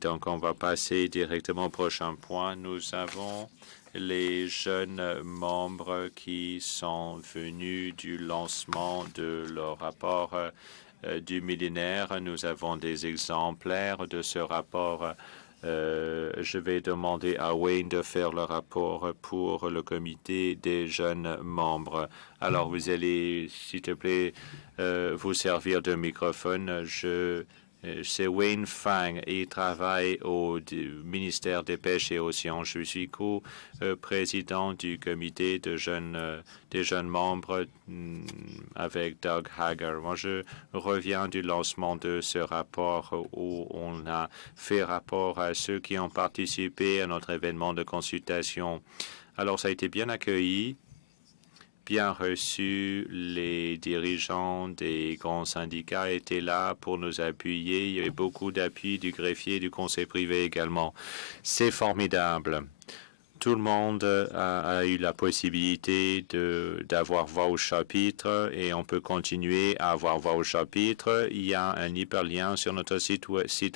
Donc, on va passer directement au prochain point. Nous avons les jeunes membres qui sont venus du lancement de leur rapport du millénaire. Nous avons des exemplaires de ce rapport. Je vais demander à Wayne de faire le rapport pour le comité des jeunes membres. Alors, vous allez, s'il te plaît, vous servir de microphone. C'est Wayne Fang et il travaille au ministère des Pêches et Océans. Je suis co-président du comité des jeunes membres avec Doug Hager. Moi, je reviens du lancement de ce rapport où on a fait rapport à ceux qui ont participé à notre événement de consultation. Alors, ça a été bien accueilli, bien reçu. Les dirigeants des grands syndicats étaient là pour nous appuyer. Il y avait beaucoup d'appui du greffier, du conseil privé également. C'est formidable. Tout le monde a eu la possibilité d'avoir voix au chapitre et on peut continuer à avoir voix au chapitre. Il y a un hyperlien sur notre site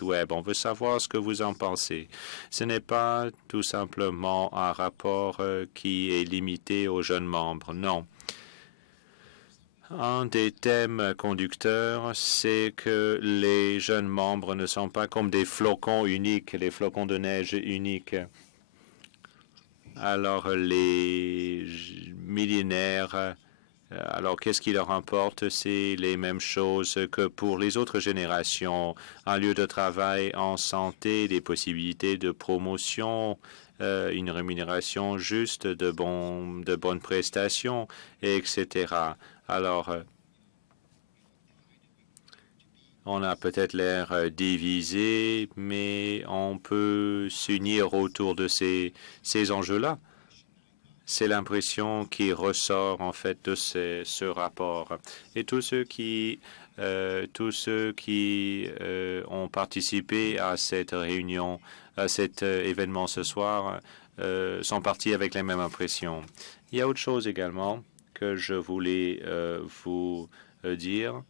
web. On veut savoir ce que vous en pensez. Ce n'est pas tout simplement un rapport qui est limité aux jeunes membres. Non. Un des thèmes conducteurs, c'est que les jeunes membres ne sont pas comme des flocons uniques, les flocons de neige uniques. Alors, les millénaires, alors qu'est-ce qui leur importe? C'est les mêmes choses que pour les autres générations. Un lieu de travail en santé, des possibilités de promotion, une rémunération juste, de bonnes prestations, etc. Alors, on a peut-être l'air divisé, mais on peut s'unir autour de ces enjeux-là. C'est l'impression qui ressort en fait de ce rapport. Et tous ceux qui ont participé à cette réunion, à cet événement ce soir, sont partis avec les mêmes impressions. Il y a autre chose également que je voulais vous dire.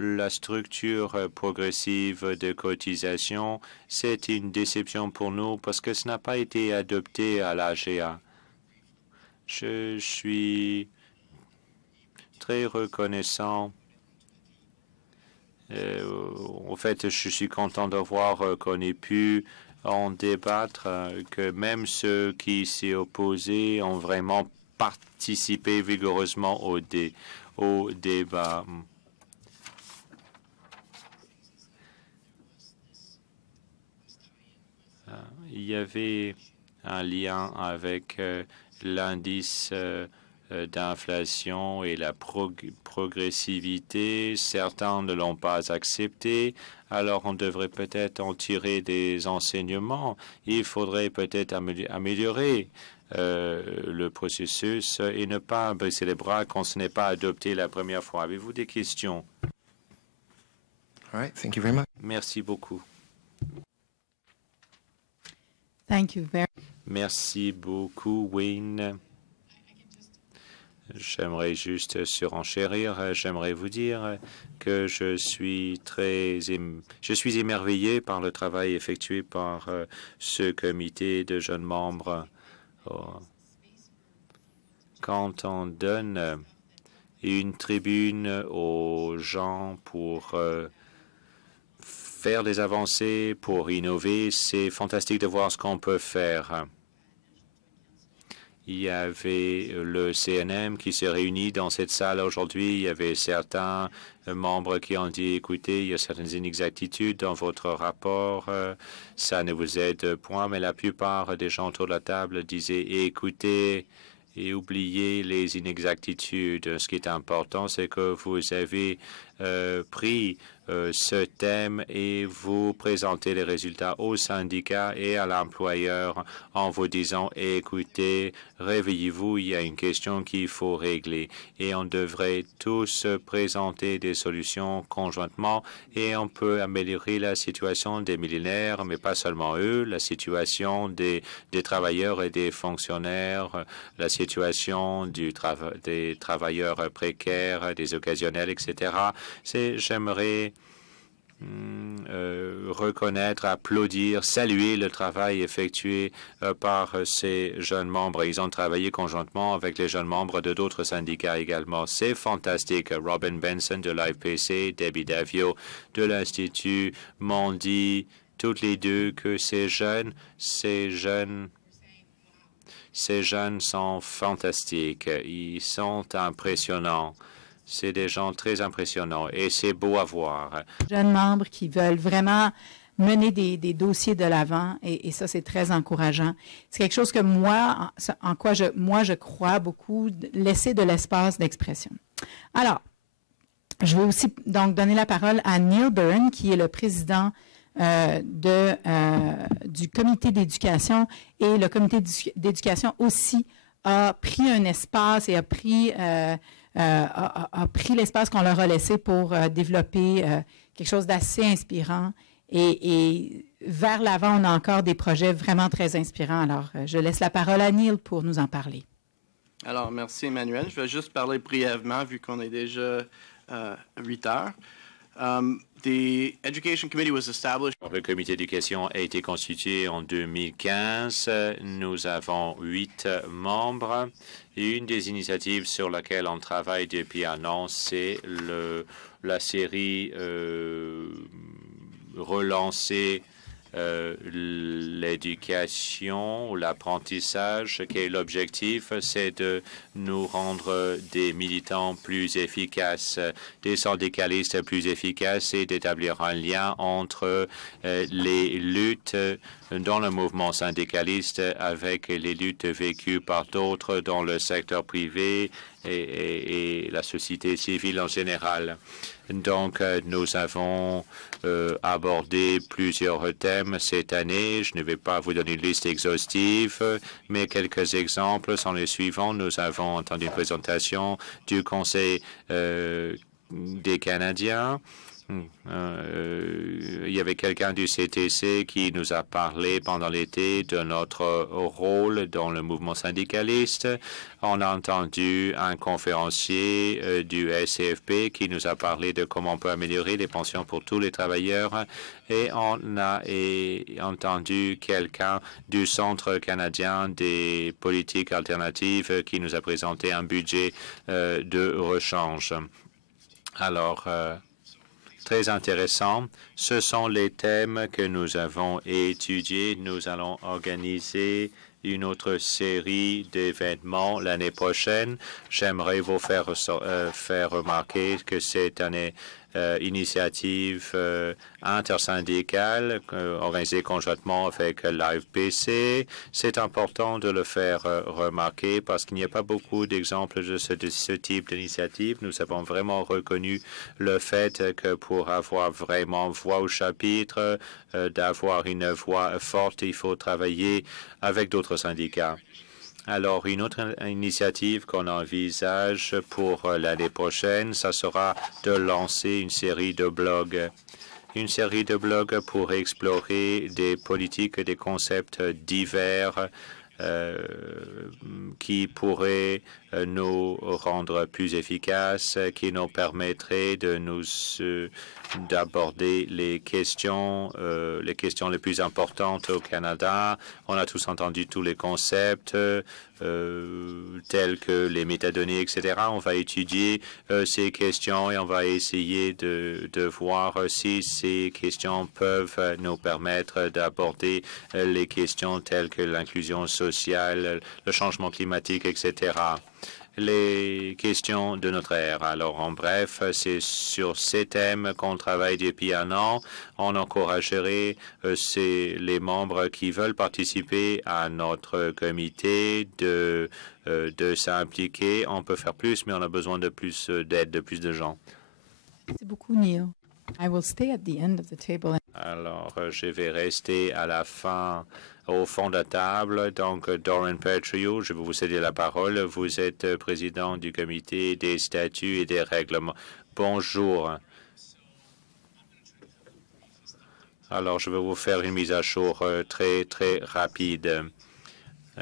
La structure progressive de cotisation, c'est une déception pour nous parce que ce n'a pas été adopté à l'AGA. Je suis très reconnaissant. En fait, je suis content de voir qu'on ait pu en débattre, que même ceux qui s'y opposaient ont vraiment participé vigoureusement au débat. Il y avait un lien avec l'indice d'inflation et la progressivité. Certains ne l'ont pas accepté. Alors, on devrait peut-être en tirer des enseignements. Il faudrait peut-être améliorer le processus et ne pas baisser les bras quand ce n'est pas adopté la première fois. Avez-vous des questions? All right, thank you very much. Merci beaucoup. Thank you very Merci beaucoup, Wayne. J'aimerais juste surenchérir. J'aimerais vous dire que je suis émerveillé par le travail effectué par ce comité de jeunes membres. Quand on donne une tribune aux gens pour faire des avancées, pour innover, c'est fantastique de voir ce qu'on peut faire. Il y avait le CNM qui s'est réuni dans cette salle aujourd'hui. Il y avait certains membres qui ont dit, écoutez, il y a certaines inexactitudes dans votre rapport. Ça ne vous aide point, mais la plupart des gens autour de la table disaient, écoutez, et oubliez les inexactitudes. Ce qui est important, c'est que vous avez pris ce thème et vous présentez les résultats aux syndicats et à l'employeur en vous disant, écoutez, réveillez-vous, il y a une question qu'il faut régler. Et on devrait tous présenter des solutions conjointement et on peut améliorer la situation des millénaires, mais pas seulement eux, la situation des travailleurs et des fonctionnaires, la situation des travailleurs précaires, des occasionnels, etc. J'aimerais reconnaître, applaudir, saluer le travail effectué par ces jeunes membres. Ils ont travaillé conjointement avec les jeunes membres de d'autres syndicats également. C'est fantastique. Robin Benson de l'IPC, Debbie Davio de l'Institut m'ont dit toutes les deux que ces jeunes sont fantastiques. Ils sont impressionnants. C'est des gens très impressionnants et c'est beau à voir. Jeunes membres qui veulent vraiment mener des dossiers de l'avant et ça, c'est très encourageant. C'est quelque chose que moi, en quoi je crois beaucoup, laisser de l'espace d'expression. Alors, je vais aussi donc donner la parole à Neil Byrne, qui est le président du comité d'éducation, et le comité d'éducation aussi a pris un espace et a pris l'espace qu'on leur a laissé pour développer quelque chose d'assez inspirant. Et vers l'avant, on a encore des projets vraiment très inspirants. Alors, je laisse la parole à Neil pour nous en parler. Alors, merci Emmanuel. Je vais juste parler brièvement vu qu'on est déjà 8 heures. The Education Committee was established. Le comité d'éducation a été constitué en 2015. Nous avons 8 membres. Et une des initiatives sur laquelle on travaille depuis un an, c'est la série relancer l'éducation ou l'apprentissage. Quel l'objectif? C'est de nous rendre des militants plus efficaces, des syndicalistes plus efficaces et d'établir un lien entre les luttes dans le mouvement syndicaliste avec les luttes vécues par d'autres dans le secteur privé et la société civile en général. Donc, nous avons abordé plusieurs thèmes cette année. Je ne vais pas vous donner une liste exhaustive, mais quelques exemples sont les suivants. Nous avons entendu une présentation du Conseil des Canadiens. Il y avait quelqu'un du CTC qui nous a parlé pendant l'été de notre rôle dans le mouvement syndicaliste. On a entendu un conférencier du SCFP qui nous a parlé de comment on peut améliorer les pensions pour tous les travailleurs. Et on a entendu quelqu'un du Centre canadien des politiques alternatives qui nous a présenté un budget de rechange. Alors, très intéressant. Ce sont les thèmes que nous avons étudiés. Nous allons organiser une autre série d'événements l'année prochaine. J'aimerais vous faire remarquer que cette année, initiative intersyndicale organisée conjointement avec l'AFPC. C'est important de le faire remarquer parce qu'il n'y a pas beaucoup d'exemples de ce type d'initiative. Nous avons vraiment reconnu le fait que pour avoir vraiment voix au chapitre, d'avoir une voix forte, il faut travailler avec d'autres syndicats. Alors, une autre initiative qu'on envisage pour l'année prochaine, ça sera de lancer une série de blogs. Une série de blogs pour explorer des politiques et des concepts divers qui pourraient nous rendre plus efficaces, qui nous permettraient de d'aborder les questions les plus importantes au Canada. On a tous entendu tous les concepts tels que les métadonnées, etc. On va étudier ces questions et on va essayer de voir si ces questions peuvent nous permettre d'aborder les questions telles que l'inclusion sociale, le changement climatique, etc. Les questions de notre ère. Alors, en bref, c'est sur ces thèmes qu'on travaille depuis un an. On encouragerait les membres qui veulent participer à notre comité de s'impliquer. On peut faire plus, mais on a besoin de plus d'aide, de plus de gens. Merci beaucoup, Neil. I will stay at the end of the table. Alors, je vais rester à la fin au fond de la table. Donc, Doran Petrio, je vais vous céder la parole. Vous êtes président du comité des statuts et des règlements. Bonjour. Alors, je vais vous faire une mise à jour très rapide.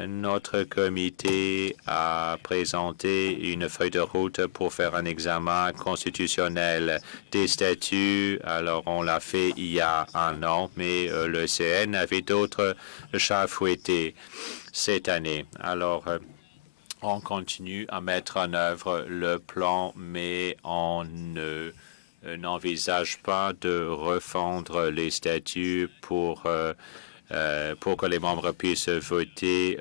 Notre comité a présenté une feuille de route pour faire un examen constitutionnel des statuts. Alors, on l'a fait il y a un an, mais le CN avait d'autres chats à fouetter cette année. Alors, on continue à mettre en œuvre le plan, mais on n'envisage pas de refondre les statuts pour que les membres puissent voter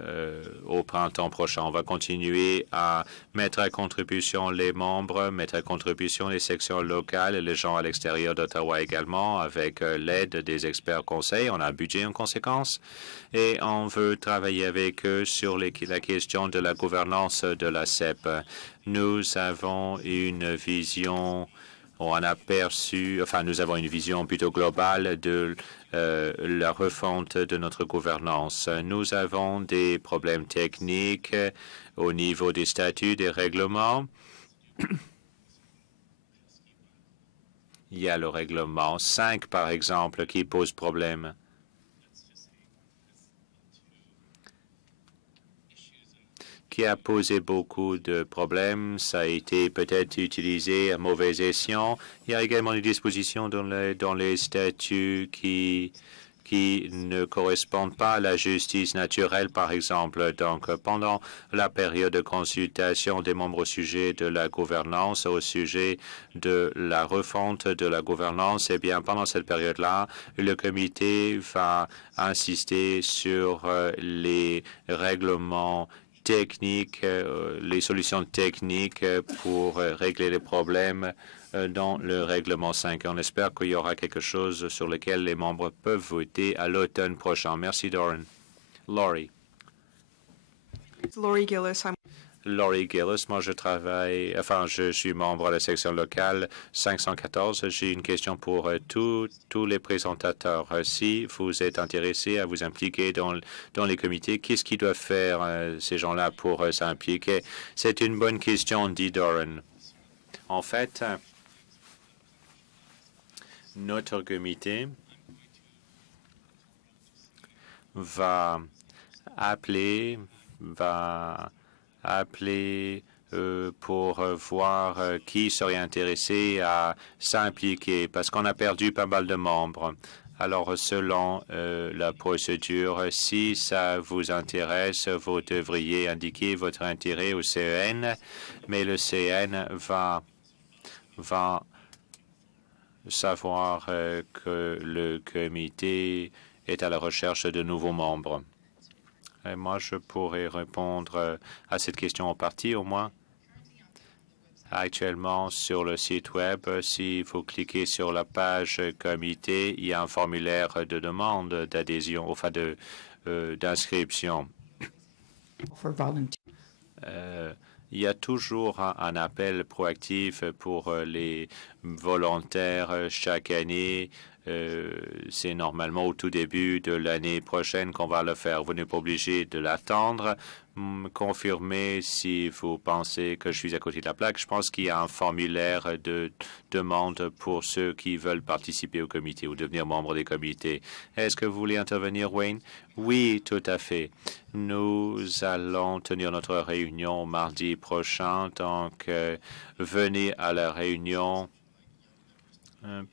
au printemps prochain. On va continuer à mettre à contribution les membres, mettre à contribution les sections locales et les gens à l'extérieur d'Ottawa également, avec l'aide des experts conseils. On a un budget en conséquence et on veut travailler avec eux sur la question de la gouvernance de la CEP. Nous avons une vision, on a perçu, enfin, nous avons une vision plutôt globale de la refonte de notre gouvernance. Nous avons des problèmes techniques au niveau des statuts, des règlements. Il y a le règlement 5, par exemple, qui pose problème. Qui a posé beaucoup de problèmes. Ça a été peut-être utilisé à mauvais escient. Il y a également des dispositions dans les statuts qui ne correspondent pas à la justice naturelle, par exemple. Donc, pendant la période de consultation des membres au sujet de la gouvernance, au sujet de la refonte de la gouvernance, eh bien, pendant cette période-là, le comité va insister sur les règlements techniques, les solutions techniques pour régler les problèmes dans le règlement 5. On espère qu'il y aura quelque chose sur lequel les membres peuvent voter à l'automne prochain. Merci, Doran. Laurie. Laurie Gillis. Laurie Gillis, moi je suis membre de la section locale 514. J'ai une question pour tous les présentateurs. Si vous êtes intéressés à vous impliquer dans les comités, qu'est-ce qu'ils doivent faire ces gens-là pour s'impliquer? C'est une bonne question, dit Doran. En fait, notre comité va appeler pour voir qui serait intéressé à s'impliquer, parce qu'on a perdu pas mal de membres. Alors, selon la procédure, si ça vous intéresse, vous devriez indiquer votre intérêt au CN, mais le CN va savoir que le comité est à la recherche de nouveaux membres. Et moi, je pourrais répondre à cette question en partie, au moins. Actuellement, sur le site Web, si vous cliquez sur la page comité, il y a un formulaire de demande d'adhésion, enfin d'inscription. Il y a toujours un appel proactif pour les volontaires chaque année. C'est normalement au tout début de l'année prochaine qu'on va le faire. Vous n'êtes pas obligé de l'attendre. Confirmez si vous pensez que je suis à côté de la plaque. Je pense qu'il y a un formulaire de demande pour ceux qui veulent participer au comité ou devenir membre des comités. Est-ce que vous voulez intervenir, Wayne? Oui, tout à fait. Nous allons tenir notre réunion mardi prochain. Donc, venez à la réunion.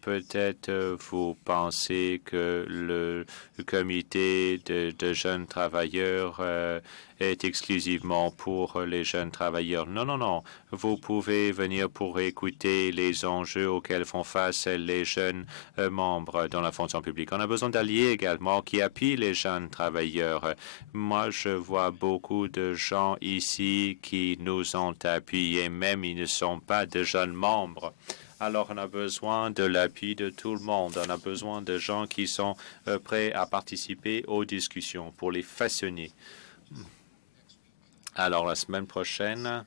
Peut-être vous pensez que le comité de jeunes travailleurs est exclusivement pour les jeunes travailleurs. Non, non, non. Vous pouvez venir pour écouter les enjeux auxquels font face les jeunes membres dans la fonction publique. On a besoin d'alliés également qui appuient les jeunes travailleurs. Moi, je vois beaucoup de gens ici qui nous ont appuyés, même ils ne sont pas de jeunes membres. Alors, on a besoin de l'appui de tout le monde. On a besoin de gens qui sont prêts à participer aux discussions pour les façonner. Alors, la semaine prochaine,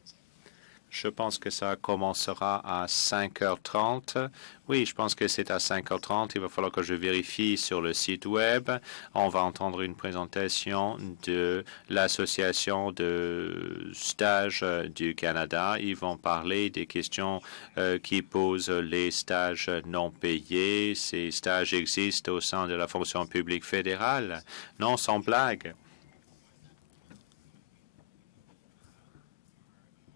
je pense que ça commencera à 5h30. Oui, je pense que c'est à 5h30. Il va falloir que je vérifie sur le site Web. On va entendre une présentation de l'Association de stages du Canada. Ils vont parler des questions qui posent les stages non payés. Ces stages existent au sein de la fonction publique fédérale. Non, sans blague.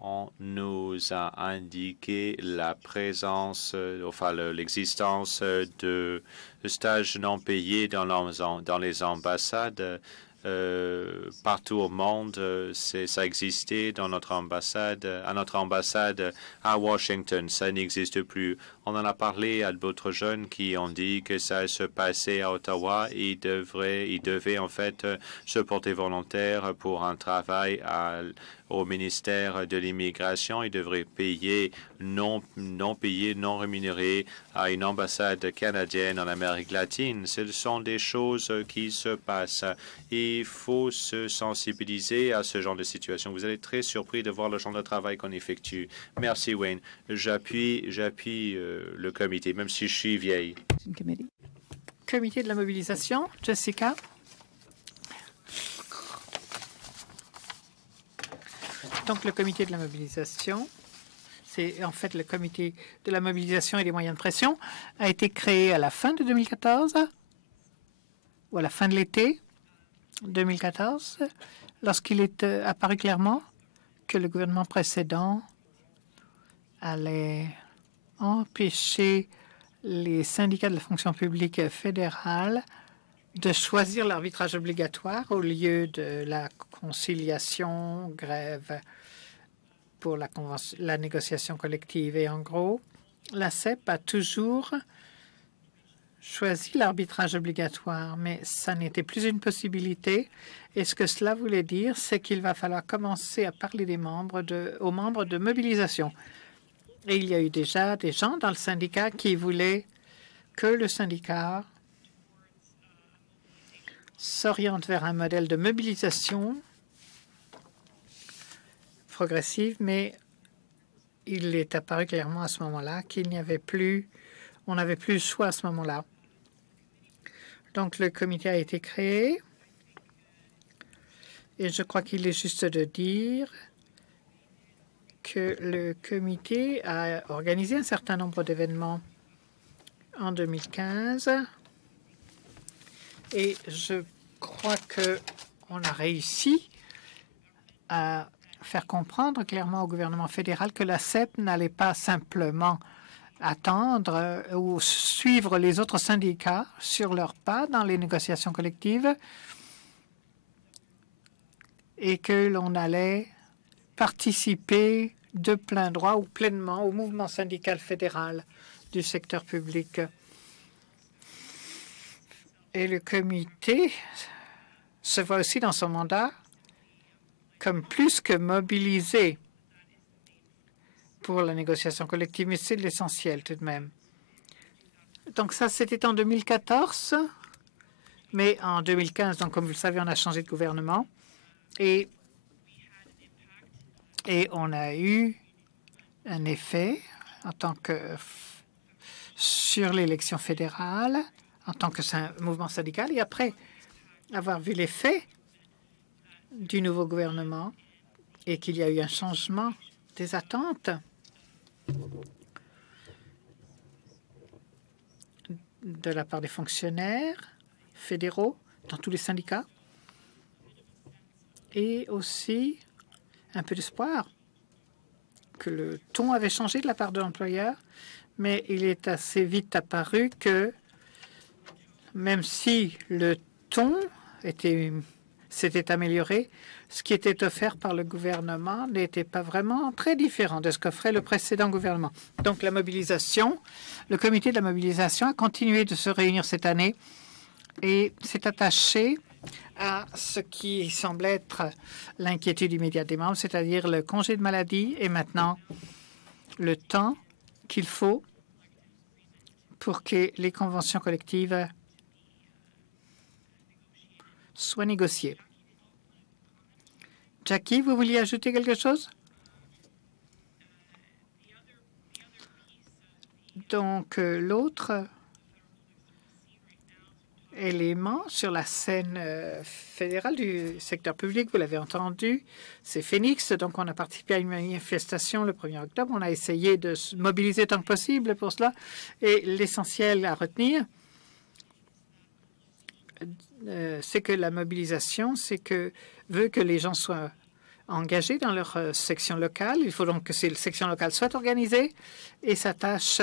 On nous a indiqué la présence, l'existence de stages non payés dans les ambassades. Partout au monde, ça existait dans notre ambassade, à notre ambassade à Washington. Ça n'existe plus. On en a parlé à d'autres jeunes qui ont dit que ça se passait à Ottawa. Ils devaient en fait se porter volontaire pour un travail au ministère de l'Immigration. Ils devraient payer non payés, non rémunérés à une ambassade canadienne en Amérique latine. Ce sont des choses qui se passent. Il faut se sensibiliser à ce genre de situation. Vous allez être très surpris de voir le genre de travail qu'on effectue. Merci, Wayne. J'appuie le comité, même si je suis vieille. Comité de la mobilisation, Jessica. Donc, le comité de la mobilisation, c'est en fait le comité de la mobilisation et des moyens de pression, a été créé à la fin de 2014 ou à la fin de l'été 2014, lorsqu'il est apparu clairement que le gouvernement précédent allait empêcher les syndicats de la fonction publique fédérale de choisir l'arbitrage obligatoire au lieu de la conciliation, grève pour la négociation collective. Et en gros, la CEP a toujours choisi l'arbitrage obligatoire, mais ça n'était plus une possibilité. Et ce que cela voulait dire, c'est qu'il va falloir commencer à parler aux membres de mobilisation. Et il y a eu déjà des gens dans le syndicat qui voulaient que le syndicat s'oriente vers un modèle de mobilisation progressive, mais il est apparu clairement à ce moment-là qu'il n'y avait plus, on n'avait plus le choix à ce moment-là. Donc le comité a été créé et je crois qu'il est juste de dire que le comité a organisé un certain nombre d'événements en 2015 et je crois qu'on a réussi à faire comprendre clairement au gouvernement fédéral que la CEP n'allait pas simplement attendre ou suivre les autres syndicats sur leurs pas dans les négociations collectives et que l'on allait participer de plein droit ou pleinement au mouvement syndical fédéral du secteur public. Et le comité se voit aussi dans son mandat comme plus que mobilisé pour la négociation collective, mais c'est l'essentiel tout de même. Donc ça, c'était en 2014, mais en 2015, donc comme vous le savez, on a changé de gouvernement et on a eu un effet en tant que sur l'élection fédérale, en tant que mouvement syndical, et après avoir vu l'effet du nouveau gouvernement et qu'il y a eu un changement des attentes de la part des fonctionnaires fédéraux dans tous les syndicats et aussi un peu d'espoir que le ton avait changé de la part de l'employeur, mais il est assez vite apparu que même si le ton s'était amélioré, ce qui était offert par le gouvernement n'était pas vraiment très différent de ce qu'offrait le précédent gouvernement. Donc la mobilisation, le comité de la mobilisation a continué de se réunir cette année et s'est attaché à ce qui semble être l'inquiétude immédiate des membres, c'est-à-dire le congé de maladie et maintenant le temps qu'il faut pour que les conventions collectives soient négociées. Jackie, vous vouliez ajouter quelque chose? Donc, l'autre élément sur la scène fédérale du secteur public, vous l'avez entendu, c'est Phoenix. Donc, on a participé à une manifestation le 1er octobre. On a essayé de se mobiliser tant que possible pour cela. Et l'essentiel à retenir, c'est que la mobilisation, veut que les gens soient engagés dans leur section locale. Il faut donc que ces sections locales soient organisées et s'attachent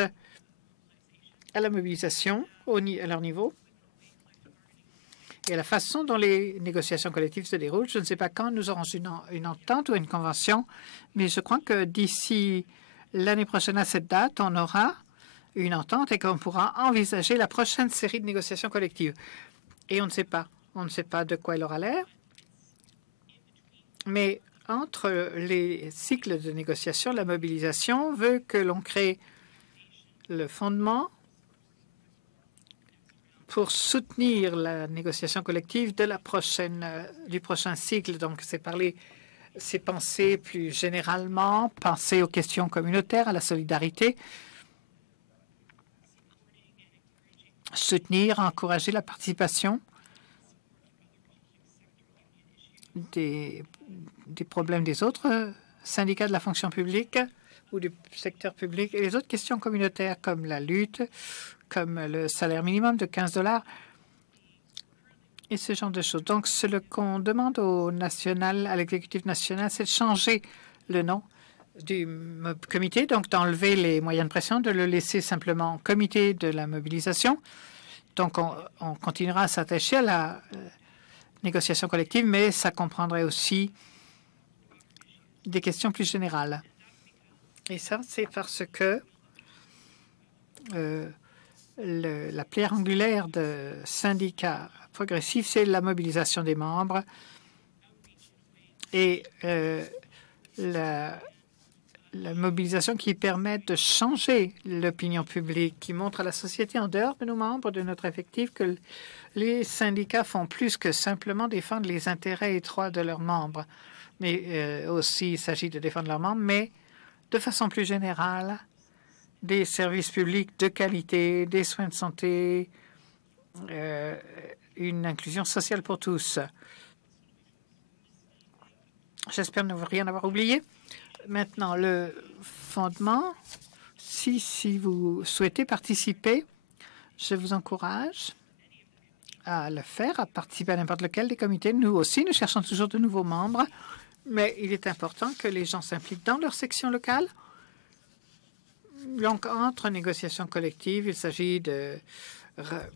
à la mobilisation à leur niveau et à la façon dont les négociations collectives se déroulent. Je ne sais pas quand nous aurons une entente ou une convention, mais je crois que d'ici l'année prochaine à cette date, on aura une entente et qu'on pourra envisager la prochaine série de négociations collectives. Et on ne sait pas. On ne sait pas de quoi elle aura l'air. Mais entre les cycles de négociation, la mobilisation veut que l'on crée le fondement pour soutenir la négociation collective de du prochain cycle. Donc, c'est penser plus généralement, penser aux questions communautaires, à la solidarité, soutenir, encourager la participation des problèmes des autres syndicats de la fonction publique ou du secteur public et les autres questions communautaires comme la lutte, comme le salaire minimum de 15 $ et ce genre de choses. Donc, ce qu'on demande au national, à l'exécutif national, c'est de changer le nom du comité, donc d'enlever les moyens de pression, de le laisser simplement comité de la mobilisation. Donc, on continuera à s'attacher à la négociation collective, mais ça comprendrait aussi des questions plus générales. Et ça, c'est parce que la pierre angulaire de syndicats progressifs, c'est la mobilisation des membres et la mobilisation qui permet de changer l'opinion publique, qui montre à la société en dehors de nos membres, de notre effectif, que les syndicats font plus que simplement défendre les intérêts étroits de leurs membres. Mais aussi, il s'agit de défendre leurs membres, mais de façon plus générale, des services publics de qualité, des soins de santé, une inclusion sociale pour tous. J'espère ne rien avoir oublié. Maintenant, le fondement, si vous souhaitez participer, je vous encourage à le faire, à participer à n'importe lequel des comités. Nous aussi, nous cherchons toujours de nouveaux membres, mais il est important que les gens s'impliquent dans leur section locale. Donc, entre négociations collectives, il s'agit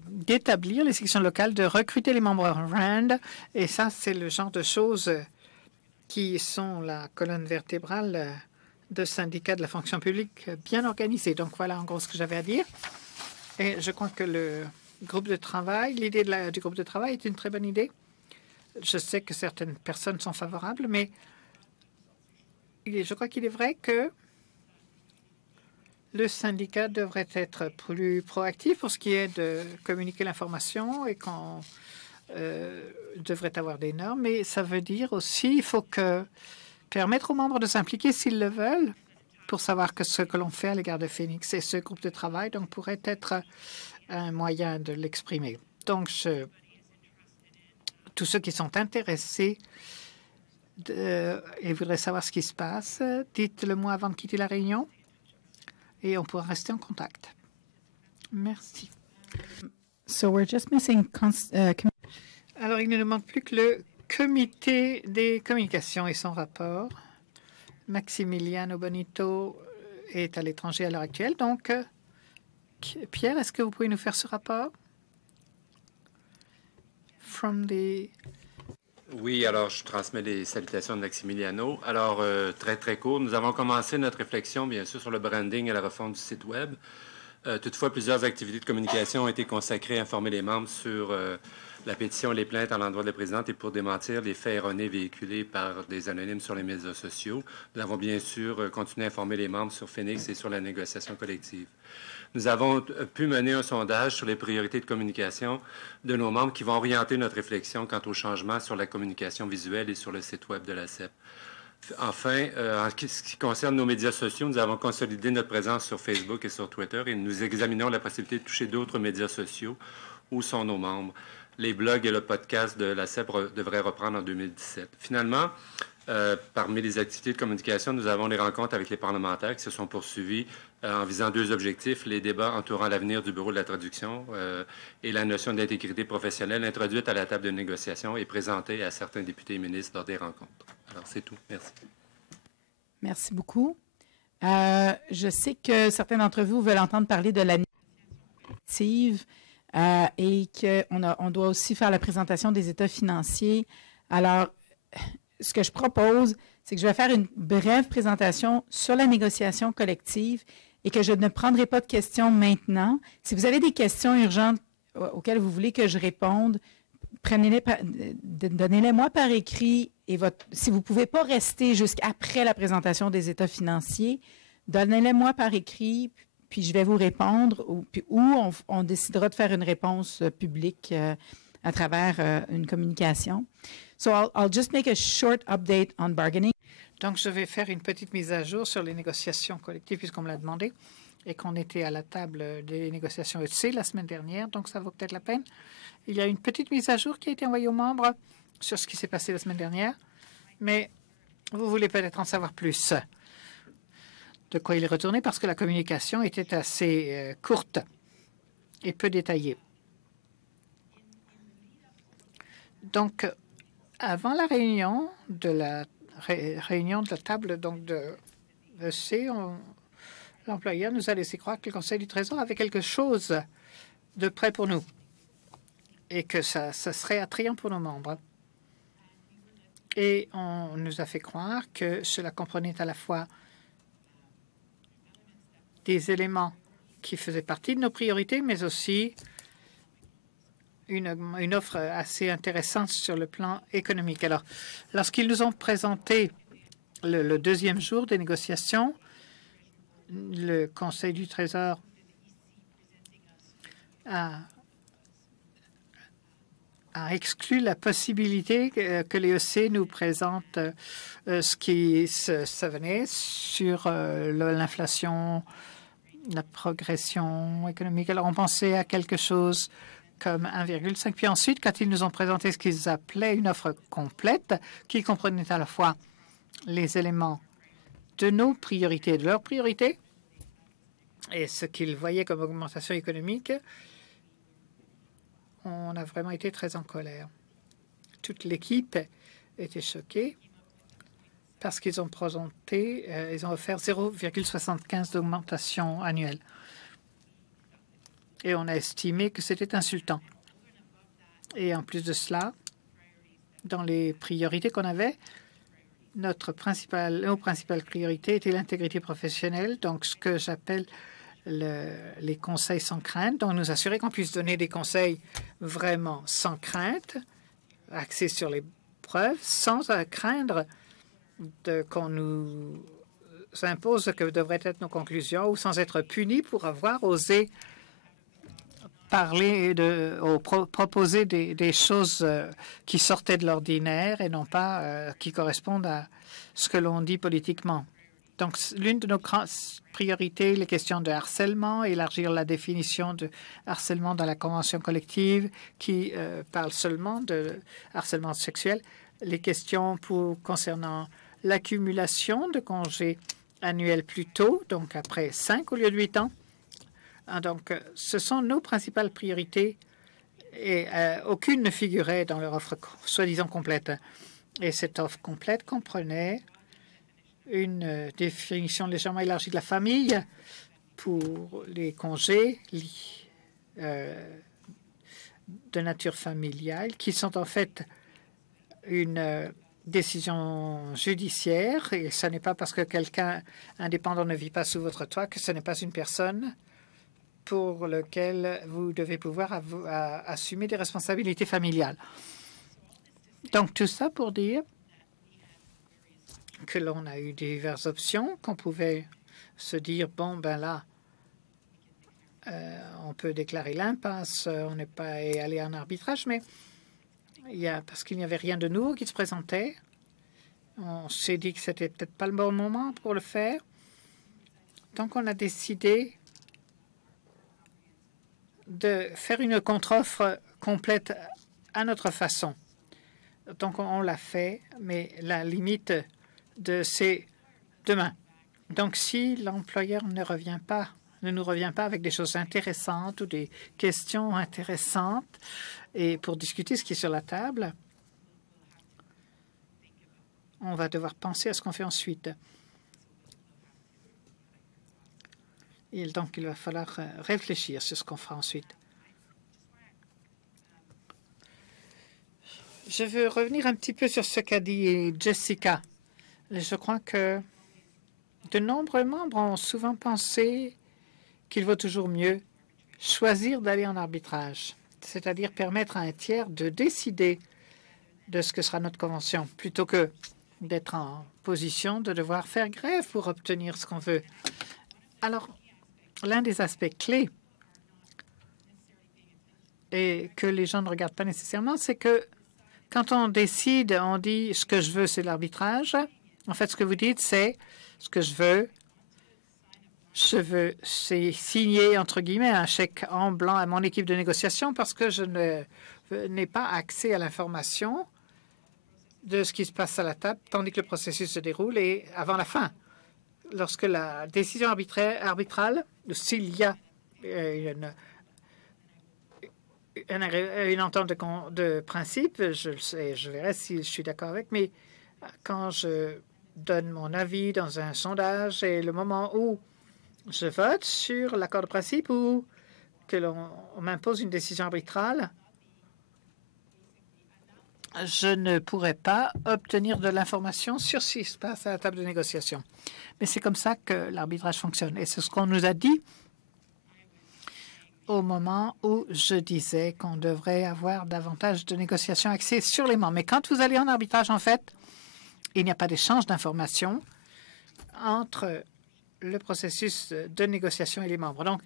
d'établir les sections locales, de recruter les membres RAND, et ça, c'est le genre de choses qui sont la colonne vertébrale de syndicats de la fonction publique bien organisés. Donc, voilà en gros ce que j'avais à dire. Et je crois que le groupe de travail, l'idée du groupe de travail est une très bonne idée. Je sais que certaines personnes sont favorables, mais je crois qu'il est vrai que le syndicat devrait être plus proactif pour ce qui est de communiquer l'information et qu'on devrait avoir des normes. Mais ça veut dire aussi qu'il faut permettre aux membres de s'impliquer s'ils le veulent pour savoir que ce que l'on fait à l'égard de Phoenix et ce groupe de travail donc, pourrait être un moyen de l'exprimer. Donc, tous ceux qui sont intéressés et voudraient savoir ce qui se passe, dites-le moi avant de quitter la réunion et on pourra rester en contact. Merci. So we're just missing Alors, il ne nous manque plus que le comité des communications et son rapport. Maximiliano Bonito est à l'étranger à l'heure actuelle. Donc, Pierre, est-ce que vous pouvez nous faire ce rapport? Oui, alors je transmets les salutations de Maximiliano. Alors, très, très court, nous avons commencé notre réflexion, bien sûr, sur le branding et la refonte du site Web. Toutefois, plusieurs activités de communication ont été consacrées à informer les membres sur la pétition et les plaintes à l'endroit de la présidente et pour démentir les faits erronés véhiculés par des anonymes sur les médias sociaux. Nous avons bien sûr continué à informer les membres sur Phoenix et sur la négociation collective. Nous avons pu mener un sondage sur les priorités de communication de nos membres qui vont orienter notre réflexion quant aux changements sur la communication visuelle et sur le site Web de la CEP. Enfin, en ce qui concerne nos médias sociaux, nous avons consolidé notre présence sur Facebook et sur Twitter et nous examinons la possibilité de toucher d'autres médias sociaux où sont nos membres. Les blogs et le podcast de la CEP devraient reprendre en 2017. Finalement, parmi les activités de communication, nous avons les rencontres avec les parlementaires qui se sont poursuivies en visant 2 objectifs, les débats entourant l'avenir du Bureau de la traduction et la notion d'intégrité professionnelle introduite à la table de négociation et présentée à certains députés et ministres lors des rencontres. Alors, c'est tout. Merci. Merci beaucoup. Je sais que certains d'entre vous veulent entendre parler de la négociation collective et qu'on doit aussi faire la présentation des états financiers. Alors, ce que je propose, c'est que je vais faire une brève présentation sur la négociation collective et que je ne prendrai pas de questions maintenant. Si vous avez des questions urgentes auxquelles vous voulez que je réponde, donnez-les-moi par écrit et si vous ne pouvez pas rester jusqu'après la présentation des états financiers, donnez-les-moi par écrit, puis je vais vous répondre ou on décidera de faire une réponse publique à travers une communication. So I'll just make a short update on bargaining. Donc, je vais faire une petite mise à jour sur les négociations collectives, puisqu'on me l'a demandé, et qu'on était à la table des négociations EC la semaine dernière, donc ça vaut peut-être la peine. Il y a une petite mise à jour qui a été envoyée aux membres sur ce qui s'est passé la semaine dernière, mais vous voulez peut-être en savoir plus de quoi il est retourné, parce que la communication était assez courte et peu détaillée. Donc, avant la réunion de la table donc de EC, l'employeur nous a laissé croire que le Conseil du Trésor avait quelque chose de prêt pour nous et que ça serait attrayant pour nos membres. Et on nous a fait croire que cela comprenait à la fois des éléments qui faisaient partie de nos priorités, mais aussi une offre assez intéressante sur le plan économique. Alors, lorsqu'ils nous ont présenté le deuxième jour des négociations, le Conseil du Trésor a exclu la possibilité que les EC nous présentent ce qui ça venait sur l'inflation, la progression économique. Alors, on pensait à quelque chose comme 1,5. Puis ensuite, quand ils nous ont présenté ce qu'ils appelaient une offre complète, qui comprenait à la fois les éléments de nos priorités et de leurs priorités, et ce qu'ils voyaient comme augmentation économique, on a vraiment été très en colère. Toute l'équipe était choquée parce qu'ils ont présenté, ils ont offert 0,75 d'augmentation annuelle. Et on a estimé que c'était insultant. Et en plus de cela, dans les priorités qu'on avait, nos principales priorités étaient l'intégrité professionnelle, donc ce que j'appelle les conseils sans crainte, donc nous assurer qu'on puisse donner des conseils vraiment sans crainte, axés sur les preuves, sans craindre qu'on nous impose ce que devraient être nos conclusions ou sans être punis pour avoir osé parler proposer des choses qui sortaient de l'ordinaire et non pas qui correspondent à ce que l'on dit politiquement. Donc, l'une de nos priorités, les questions de harcèlement, élargir la définition de harcèlement dans la convention collective qui parle seulement de harcèlement sexuel, les questions concernant l'accumulation de congés annuels plus tôt, donc après 5 au lieu de 8 ans. Donc, ce sont nos principales priorités et aucune ne figurait dans leur offre soi-disant complète. Et cette offre complète comprenait une définition légèrement élargie de la famille pour les congés de nature familiale, qui sont en fait une décision judiciaire. Et ce n'est pas parce que quelqu'un indépendant ne vit pas sous votre toit que ce n'est pas une personne pour lequel vous devez pouvoir assumer des responsabilités familiales. Donc, tout ça pour dire que l'on a eu diverses options, qu'on pouvait se dire, bon, ben là, on peut déclarer l'impasse, on n'est pas allé en arbitrage, mais parce qu'il n'y avait rien de nouveau qui se présentait, on s'est dit que c'était peut-être pas le bon moment pour le faire. Donc, on a décidé de faire une contre-offre complète à notre façon. Donc, on l'a fait, mais la limite c'est demain. Donc, si l'employeur ne nous revient pas avec des choses intéressantes ou des questions intéressantes et pour discuter ce qui est sur la table, on va devoir penser à ce qu'on fait ensuite. Et donc, il va falloir réfléchir sur ce qu'on fera ensuite. Je veux revenir un petit peu sur ce qu'a dit Jessica. Je crois que de nombreux membres ont souvent pensé qu'il vaut toujours mieux choisir d'aller en arbitrage, c'est-à-dire permettre à un tiers de décider de ce que sera notre convention, plutôt que d'être en position de devoir faire grève pour obtenir ce qu'on veut. Alors, l'un des aspects clés et que les gens ne regardent pas nécessairement, c'est que quand on décide, on dit « ce que je veux, c'est l'arbitrage ». En fait, ce que vous dites, c'est « ce que je veux, c'est signer, entre guillemets, un chèque en blanc à mon équipe de négociation parce que je n'ai pas accès à l'information de ce qui se passe à la table tandis que le processus se déroule et avant la fin. Lorsque la décision arbitrale, s'il y a une entente de principe, je verrai si je suis d'accord avec, mais quand je donne mon avis dans un sondage et le moment où je vote sur l'accord de principe ou que l'on m'impose une décision arbitrale, je ne pourrai pas obtenir de l'information sur ce qui se passe à la table de négociation. Mais c'est comme ça que l'arbitrage fonctionne. Et c'est ce qu'on nous a dit au moment où je disais qu'on devrait avoir davantage de négociations axées sur les membres. Mais quand vous allez en arbitrage, en fait, il n'y a pas d'échange d'informations entre le processus de négociation et les membres. Donc,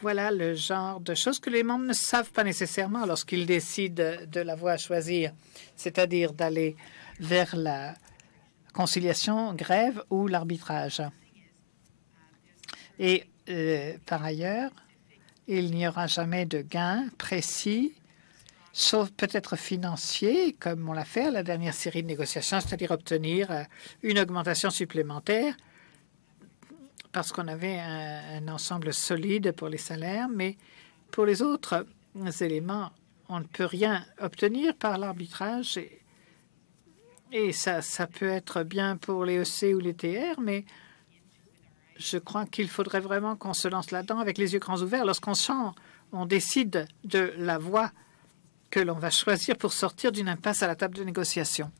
voilà le genre de choses que les membres ne savent pas nécessairement lorsqu'ils décident de la voie à choisir, c'est-à-dire d'aller vers la conciliation, grève ou l'arbitrage. Et par ailleurs, il n'y aura jamais de gain précis, sauf peut-être financier, comme on l'a fait à la dernière série de négociations, c'est-à-dire obtenir une augmentation supplémentaire parce qu'on avait un ensemble solide pour les salaires, mais pour les autres éléments, on ne peut rien obtenir par l'arbitrage. Et ça peut être bien pour les EC ou les TR, mais je crois qu'il faudrait vraiment qu'on se lance là-dedans avec les yeux grands ouverts. On décide de la voie que l'on va choisir pour sortir d'une impasse à la table de négociation.